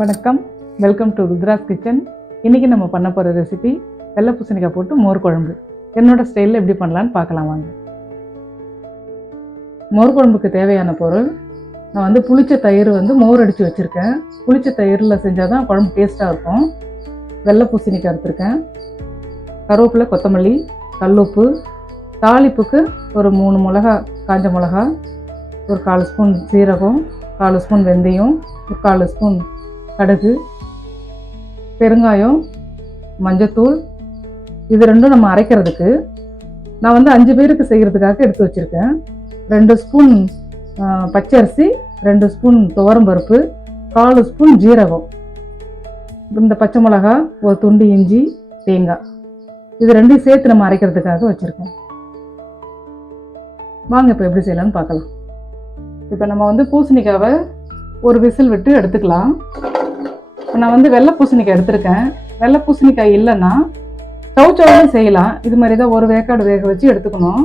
வணக்கம், welcome to Rudra's kitchen. இன்றைக்கி நம்ம பண்ண போகிற ரெசிபி வெள்ளை பூசணிக்காய் போட்டு மோர் குழம்பு. என்னோடய ஸ்டைலில் எப்படி பண்ணலான்னு பார்க்கலாம் வாங்க. மோர் குழம்புக்கு தேவையான பொருள், நான் புளிச்ச தயிர் மோர் அடித்து வச்சுருக்கேன். புளிச்ச தயிரில் செஞ்சால் தான் குழம்பு டேஸ்ட்டாக இருக்கும். வெள்ளை பூசணிக்காய் எடுத்துருக்கேன், கருவேப்பிலை, கொத்தமல்லி, கல்லுப்பு, தாளிப்புக்கு ஒரு 3 மிளகா, காஞ்ச மிளகா, ஒரு 1/4 ஸ்பூன் சீரகம், 1/4 ஸ்பூன் வெந்தயம், ஒரு 1/4 ஸ்பூன் கடுகு, பெருங்காயம், மஞ்சத்தூள். இது ரெண்டும் நம்ம அரைக்கிறதுக்கு. நான் 5 பேருக்கு செய்கிறதுக்காக எடுத்து வச்சுருக்கேன். 2 ஸ்பூன் பச்சரிசி, 2 ஸ்பூன் துவரம்பருப்பு, 1/4 ஸ்பூன் ஜீரகம், இந்த பச்சை மிளகா, ஒரு துண்டு இஞ்சி, தேங்காய். இது ரெண்டையும் சேர்த்து நம்ம அரைக்கிறதுக்காக வச்சுருக்கேன். வாங்க இப்போ எப்படி செய்யலாம்னு பார்க்கலாம். இப்போ நம்ம பூசணிக்காவை ஒரு விசில் விட்டு எடுத்துக்கலாம். இப்போ நான் வெள்ளை பூசணிக்காய் எடுத்திருக்கேன். வெள்ளை பூசணிக்காய் இல்லைன்னா சவுச்சவும் செய்யலாம். இது மாதிரி தான் ஒரு வேக்காடு வேக வச்சு எடுத்துக்கணும்.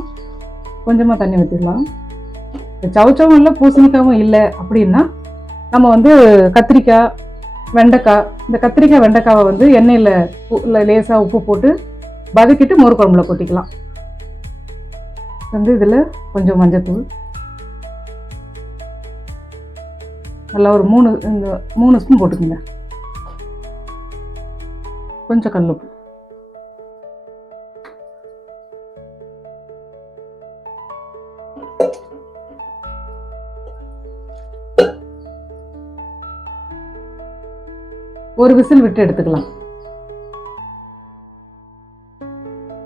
கொஞ்சமாக தண்ணி ஊற்றிடலாம். சவுச்சவும் இல்லை, பூசணிக்காயும் இல்லை அப்படின்னா நம்ம கத்திரிக்காய், வெண்டைக்காய், இந்த கத்திரிக்காய் வெண்டைக்காவை எண்ணெயில் லேசாக உப்பு போட்டு வதக்கிட்டு மோர் குழம்புல கொட்டிக்கலாம். இதில் கொஞ்சம் மஞ்சத்தூள், நல்லா ஒரு 3 ஸ்பூன் போட்டுக்கோங்க. கொஞ்சம் கல்லுப்பு, ஒரு விசில் விட்டு எடுத்துக்கலாம்.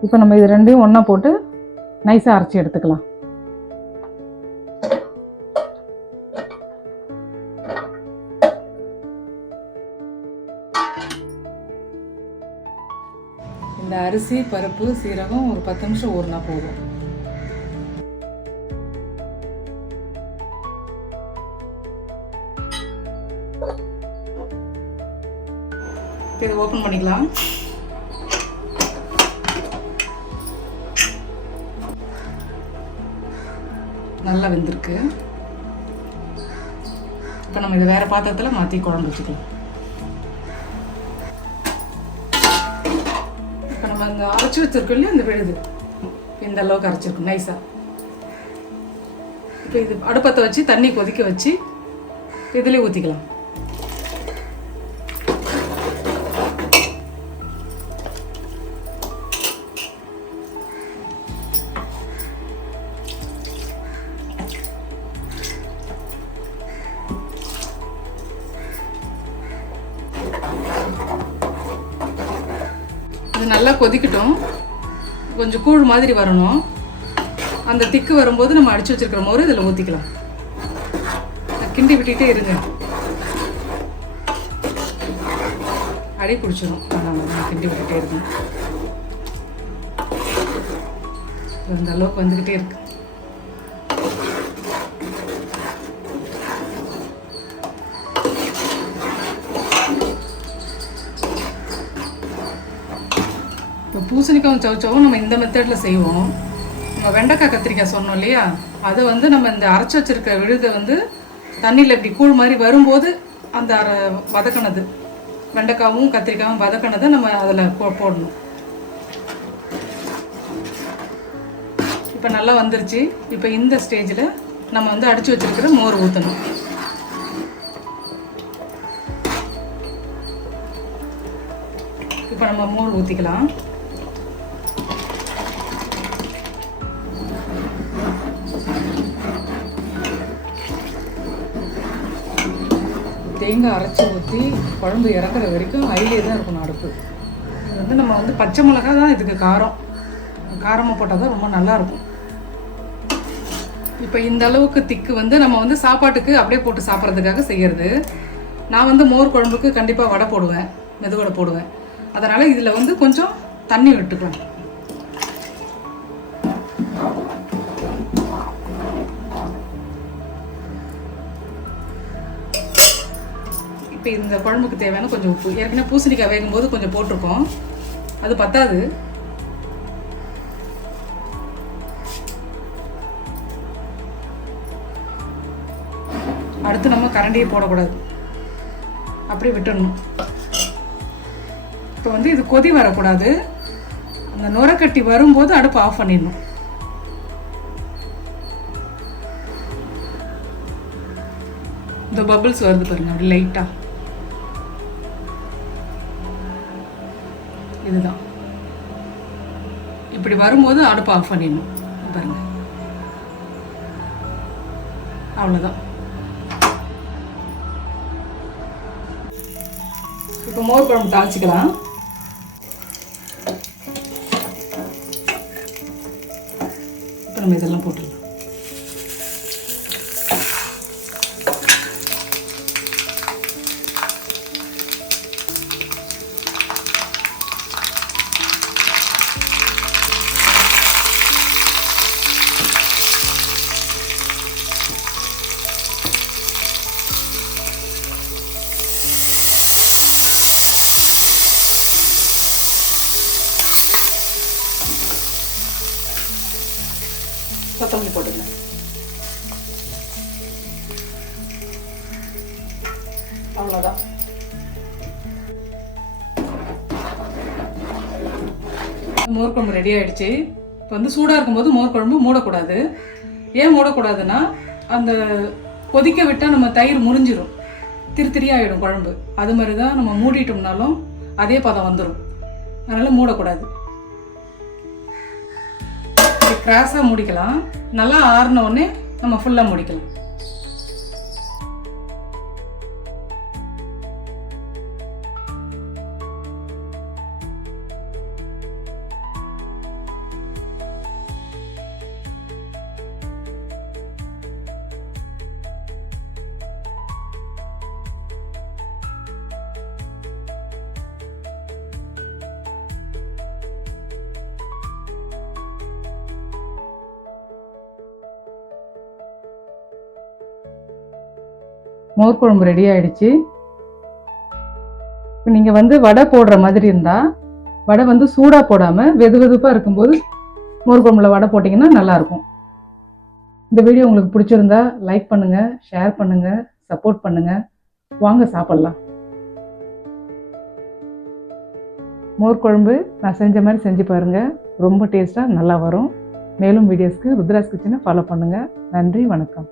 இப்போ நம்ம இது ரெண்டையும் ஒன்றா போட்டு நைஸாக அரைச்சி எடுத்துக்கலாம். இந்த அரிசி, பருப்பு, சீரகம் ஒரு 10 நிமிஷம் ஊறினா போதும். இதை ஓப்பன் பண்ணிக்கலாம். நல்லா வெந்திருக்கு. இப்போ நம்ம இதை வேறு பாத்திரத்தில் மாற்றி குழம்பு வச்சுக்கலாம். இப்போ நம்ம இங்கே அரைச்சி வச்சுருக்கோம் இல்லையா, இந்த விழுது இந்த அளவுக்கு அரைச்சிருக்கோம் நைஸாக. இப்போ இது அடுப்பத்தை வச்சு தண்ணி கொதிக்க வச்சு இதுலேயே ஊற்றிக்கலாம். இது நல்லா கொதிக்கட்டும். கொஞ்சம் கூழ் மாதிரி வரணும். அந்த திக்கு வரும்போது நம்ம அடிச்சு வச்சிருக்கிற மோர் இதில் ஊற்றிக்கலாம். கிண்டி விட்டுட்டே இருங்க, அடி பிடிச்சிடும். கிண்டி விட்டுட்டே இருங்க. இந்த அளவுக்கு வந்துக்கிட்டே இருக்கு. இப்போ பூசணிக்காயும் சவுச்சவும் நம்ம இந்த மெத்தடில் செய்வோம். நம்ம வெண்டைக்காய், கத்திரிக்காய் சொன்னோம் இல்லையா, அதை நம்ம இந்த அரைச்சி வச்சிருக்க விழுதை தண்ணியில் இப்படி கூழ் மாதிரி வரும்போது அந்த வதக்கினது வெண்டைக்காவும் கத்திரிக்காயும் வதக்கினதை நம்ம அதில் போடணும். இப்போ நல்லா வந்துருச்சு. இப்போ இந்த ஸ்டேஜில் நம்ம அடித்து வச்சிருக்கிற மோர் ஊற்றணும். இப்போ நம்ம மோர் ஊற்றிக்கலாம். தேங்காய் அரைச்சி ஊற்றி குழம்பு இறக்குற வரைக்கும் ஹைலே தான் இருக்கணும் அடுப்பு. இது நம்ம பச்சை மிளகா தான் இதுக்கு காரமாக போட்டால் தான் ரொம்ப நல்லாயிருக்கும். இப்போ இந்த அளவுக்கு திக்கு நம்ம சாப்பாட்டுக்கு அப்படியே போட்டு சாப்பிட்றதுக்காக செய்கிறது. நான் மோர் குழம்புக்கு கண்டிப்பாக வடை போடுவேன், மெதுவடை போடுவேன். அதனால் இதில் கொஞ்சம் தண்ணி விட்டுக்கலாம். இப்போ இந்த குழம்புக்கு தேவையான கொஞ்சம் உப்பு. ஏற்கனவே பூசணிக்காய் வேகும் போது கொஞ்சம் போட்டிருக்கோம், அது பத்தாது. அடுத்து நம்ம கரண்டியை போடக்கூடாது. அப்படியே விட்டுடணும். இப்போ வந்து இது கொதி வரக்கூடாது. அந்த நுரக்கட்டி வரும்போது அடுப்பு ஆஃப் பண்ணிடணும். இந்த பபிள்ஸ் வருது பாருங்க, அப்படி லைட்டா. இதுதான், இப்படி வரும்போது அடுப்பு ஆஃப் பண்ணிடணும் பாருங்க. அவ்வளோதான். இப்போ மோர் குழம்பு தாளிச்சிக்கலாம். இப்போ நம்ம இதெல்லாம் போட்டுடலாம். கொத்தமல்லி போடுங்க. அவ்வளோதான். மோர் குழம்பு ரெடி ஆயிடுச்சு. இப்போ வந்து சூடாக இருக்கும்போது மோர் குழம்பு மூடக்கூடாது. ஏன் மூடக்கூடாதுன்னா, அந்த கொதிக்க விட்டால் நம்ம தயிர் முறிஞ்சிடும், திரியாகிடும் குழம்பு. அது மாதிரி தான் நம்ம மூடிட்டோம்னாலும் அதே பதம் வந்துடும். அதனால் மூடக்கூடாது. கிராஸாக முடிக்கலாம். நல்லா ஆறின உடனே நம்ம ஃபுல்லாக முடிக்கலாம். மோர் குழம்பு ரெடி ஆயிடுச்சு. இப்போ நீங்கள் வந்து வடை போடுற மாதிரி இருந்தால், வடை வந்து சூடாக போடாமல் வெது வெதுப்பாக இருக்கும்போது மோர் குழம்புல வடை போட்டிங்கன்னா நல்லாயிருக்கும். இந்த வீடியோ உங்களுக்கு பிடிச்சிருந்தா லைக் பண்ணுங்கள், ஷேர் பண்ணுங்கள், சப்போர்ட் பண்ணுங்கள். வாங்க சாப்பிட்லாம். மோர் குழம்பு நான் செஞ்ச மாதிரி செஞ்சு பாருங்கள். ரொம்ப டேஸ்ட்டாக நல்லா வரும். மேலும் வீடியோஸ்க்கு ருத்ராஸ் கிச்சனை ஃபாலோ பண்ணுங்கள். நன்றி, வணக்கம்.